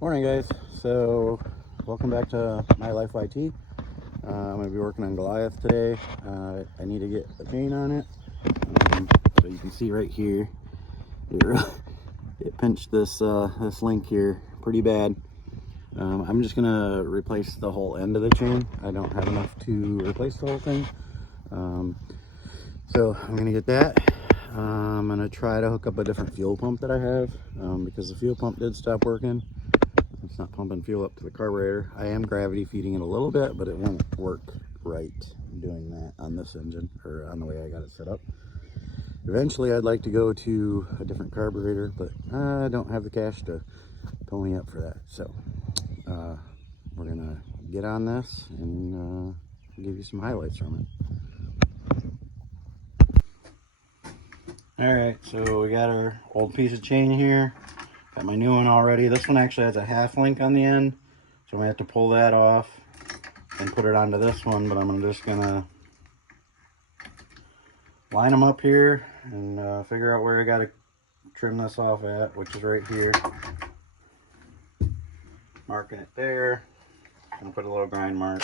Morning, guys. So welcome back to My Life YT. I'm going to be working on Goliath today. I need to get a chain on it. So you can see right here, it pinched this this link here pretty bad. I'm just going to replace the whole end of the chain. I don't have enough to replace the whole thing. So I'm going to get that. I'm going to try to hook up a different fuel pump that I have because the fuel pump did stop working. It's not pumping fuel up to the carburetor. I am gravity feeding it a little bit, but it won't work right doing that on this engine or on the way I got it set up. Eventually I'd like to go to a different carburetor, but I don't have the cash to pony up for that. So we're gonna get on this and give you some highlights from it. All right, so we got our old piece of chain here. Got my new one already. This one actually has a half link on the end, so I'm gonna have to pull that off and put it onto this one, but I'm just gonna line them up here and figure out where I gotta trim this off at, which is right here. Marking it there. Gonna put a little grind mark.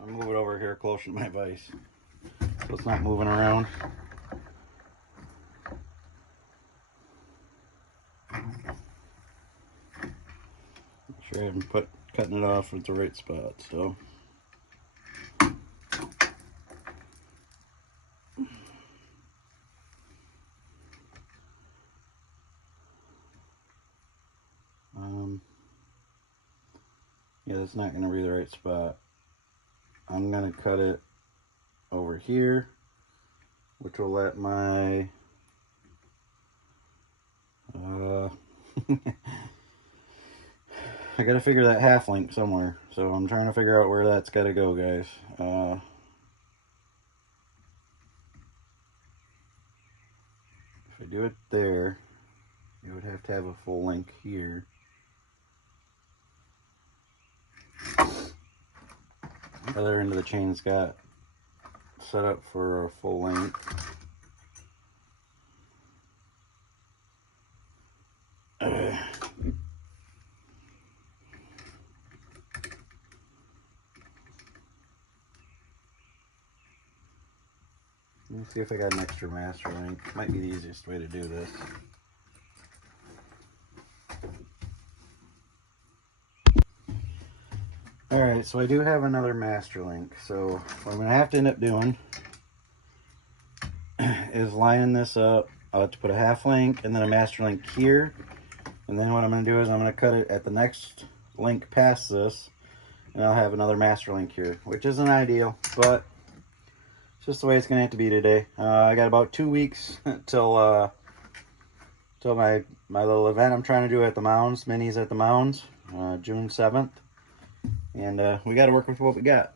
I'll move it over here closer to my vise so it's not moving around. Make sure I'm cutting it off at the right spot. So yeah, that's not going to be the right spot. I'm going to cut it over here, which will let my I got to figure that half link somewhere, so I'm trying to figure out where that's got to go, guys. If I do it there, you would have to have a full link here. The other end of the chain's got set up for a full length. Let me see if I got an extra master link. Might be the easiest way to do this. Alright, so I do have another master link. So what I'm going to have to end up doing is lining this up to put a half link and then a master link here. And then what I'm going to do is I'm going to cut it at the next link past this. And I'll have another master link here, which isn't ideal, but it's just the way it's going to have to be today. I got about 2 weeks till my little event I'm trying to do at the Mounds, Minis at the Mounds, June 7th. And we got to work with what we got.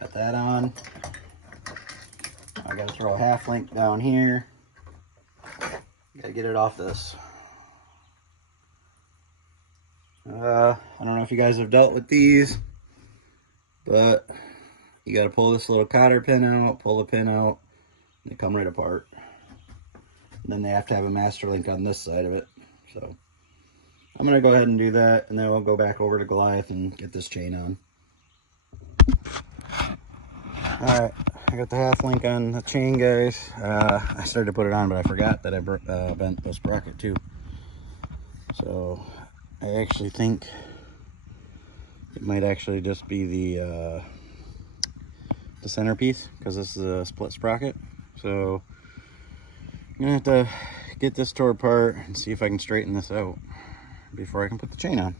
Got that on. I gotta throw a half link down here. Gotta get it off this. I don't know if you guys have dealt with these, but you gotta pull this little cotter pin out, pull the pin out, and they come right apart. And then they have to have a master link on this side of it. So I'm gonna go ahead and do that, and then we'll go back over to Goliath and get this chain on. Alright, I got the half link on the chain, guys. I started to put it on, but I forgot that I bent the sprocket too. So I actually think it might actually just be the centerpiece, because this is a split sprocket. So I'm gonna have to get this tore apart and see if I can straighten this out before I can put the chain on.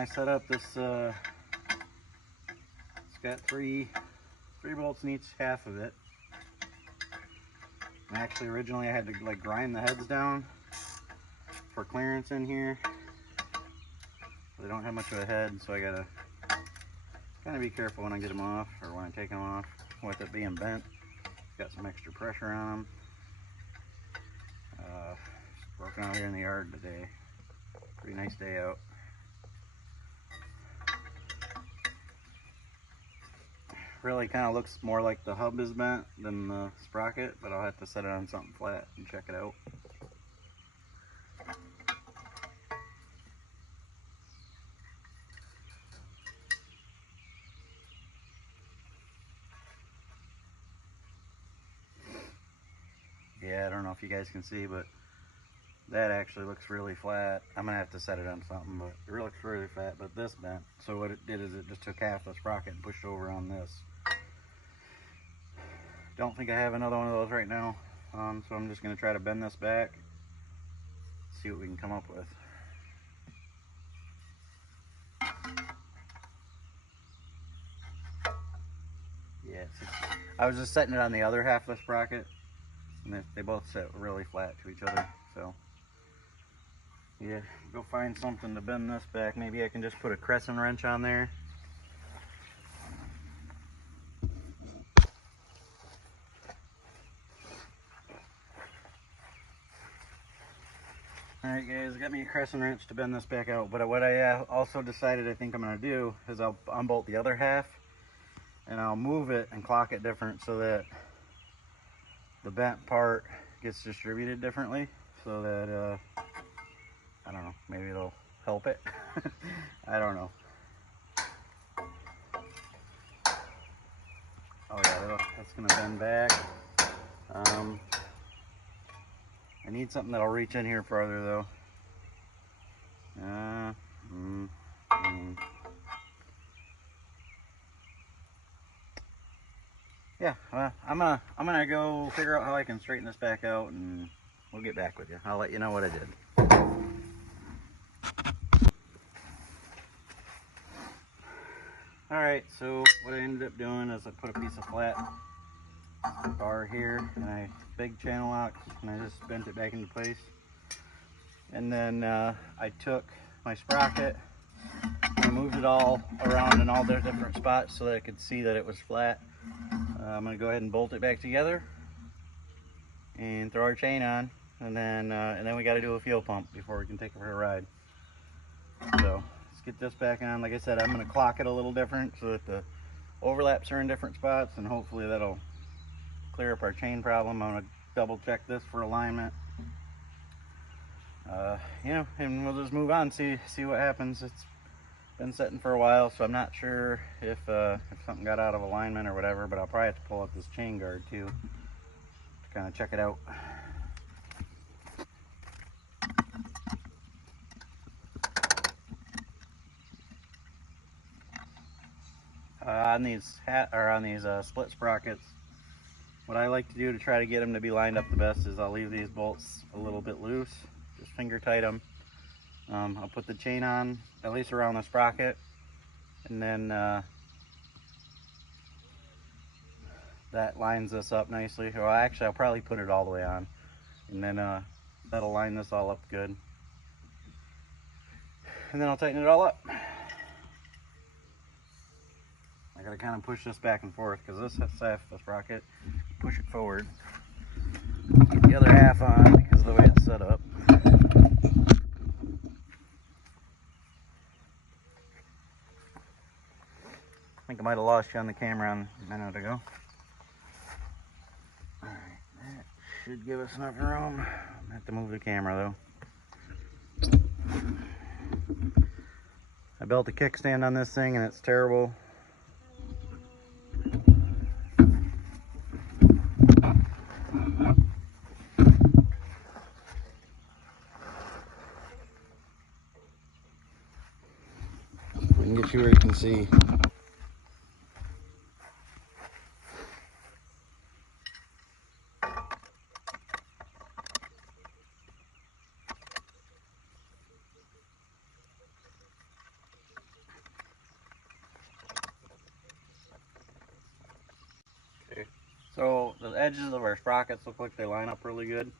I set up this, it's got three bolts in each half of it. And actually originally I had to like grind the heads down for clearance in here. They don't have much of a head, so I gotta kind of be careful when I get them off, or when I take them off, with it being bent. Got some extra pressure on them. Working out here in the yard today. Pretty nice day out. Really kind of looks more like the hub is bent than the sprocket, but I'll have to set it on something flat and check it out. Yeah, I don't know if you guys can see, but that actually looks really flat. I'm gonna have to set it on something, but it looks really flat, but this bent. So what it did is it just took half the sprocket and pushed over on this. Don't think I have another one of those right now, so I'm just gonna try to bend this back, see what we can come up with. Yeah, I was just setting it on the other half of the sprocket, and they both sit really flat to each other, so. Yeah, go find something to bend this back. Maybe I can just put a crescent wrench on there. Alright guys, I got me a crescent wrench to bend this back out, but what I also decided I think I'm going to do is I'll unbolt the other half and I'll move it and clock it different so that the bent part gets distributed differently, so that I don't know, maybe it'll help it. I don't know. Oh yeah, that's gonna bend back. I need something that'll reach in here farther though. Yeah, I'm gonna go figure out how I can straighten this back out, and we'll get back with you. I'll let you know what I did. Alright, so what I ended up doing is I put a piece of flat bar here, and I big channel lock, and I just bent it back into place. And then I took my sprocket and I moved it all around in all their different spots so that I could see that it was flat. I'm going to go ahead and bolt it back together and throw our chain on, and then we got to do a fuel pump before we can take it for a ride. So let's get this back on. Like I said, I'm going to clock it a little different so that the overlaps are in different spots, and hopefully that'll clear up our chain problem. I'm going to double check this for alignment. You know, and we'll just move on, see what happens. It's been sitting for a while, so I'm not sure if something got out of alignment or whatever, but I'll probably have to pull up this chain guard too to kind of check it out. On these split sprockets, what I like to do to try to get them to be lined up the best is I'll leave these bolts a little bit loose, just finger tight them. I'll put the chain on at least around the sprocket, and then that lines this up nicely. Well, actually I'll probably put it all the way on, and then that'll line this all up good, and then I'll tighten it all up. I gotta kind of push this back and forth because this half of the sprocket, push it forward, keep the other half on because of the way it's set up. I think I might have lost you on the camera a minute ago. Alright, that should give us enough room. I'm gonna have to move the camera though. I built a kickstand on this thing and it's terrible. We can get you where you can see. the edges of our sprockets look like they line up really good.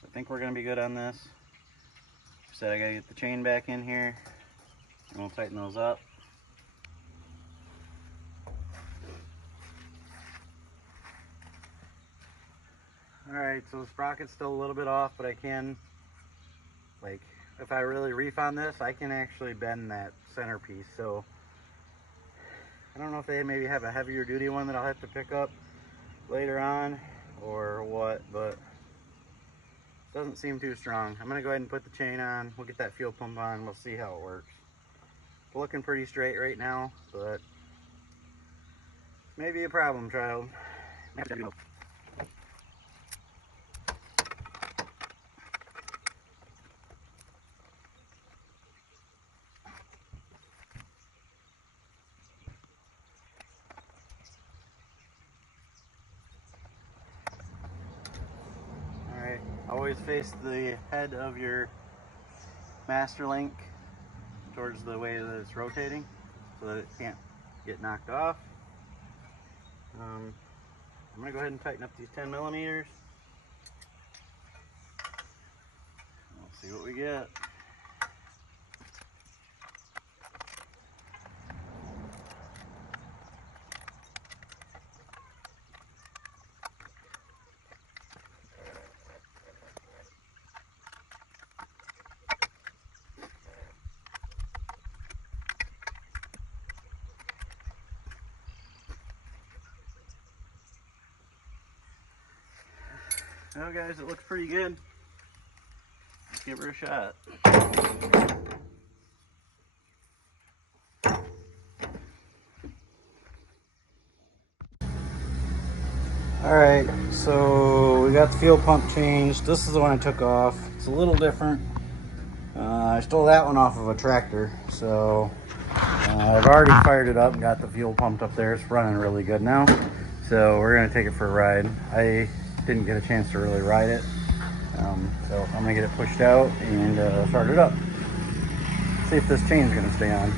So I think we're gonna be good on this. Like I said, I gotta get the chain back in here and we'll tighten those up. Alright, so the sprocket's still a little bit off, but I can, like, if I really reef on this, I can actually bend that centerpiece. So I don't know if they maybe have a heavier duty one that I'll have to pick up later on or what, but it doesn't seem too strong. I'm gonna go ahead and put the chain on. We'll get that fuel pump on. We'll see how it works. It's looking pretty straight right now, but maybe a problem child. Always face the head of your master link towards the way that it's rotating so that it can't get knocked off. I'm going to go ahead and tighten up these 10 millimeters. We'll see what we get. Well guys, it looks pretty good. Let's give her a shot. Alright, so we got the fuel pump changed. This is the one I took off. It's a little different. I stole that one off of a tractor, so I've already fired it up and got the fuel pumped up there. It's running really good now. So we're going to take it for a ride. I didn't get a chance to really ride it. So I'm going to get it pushed out and start it up. See if this chain's going to stay on.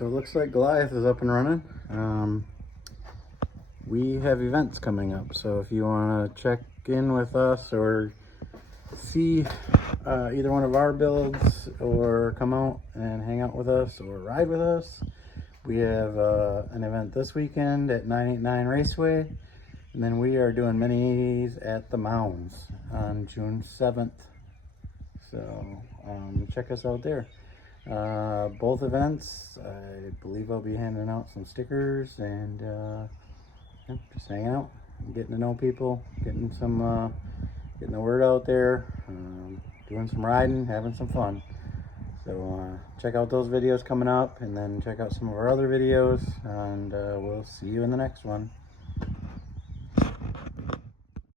So it looks like Goliath is up and running. We have events coming up, so if you want to check in with us or see either one of our builds or come out and hang out with us or ride with us, we have an event this weekend at 989 Raceway, and then we are doing minis at the Mounds on June 7th. So check us out there. Both events, I believe I'll be handing out some stickers and yeah, just hanging out, getting to know people, getting the word out there, doing some riding, having some fun. So check out those videos coming up, and then check out some of our other videos, and we'll see you in the next one.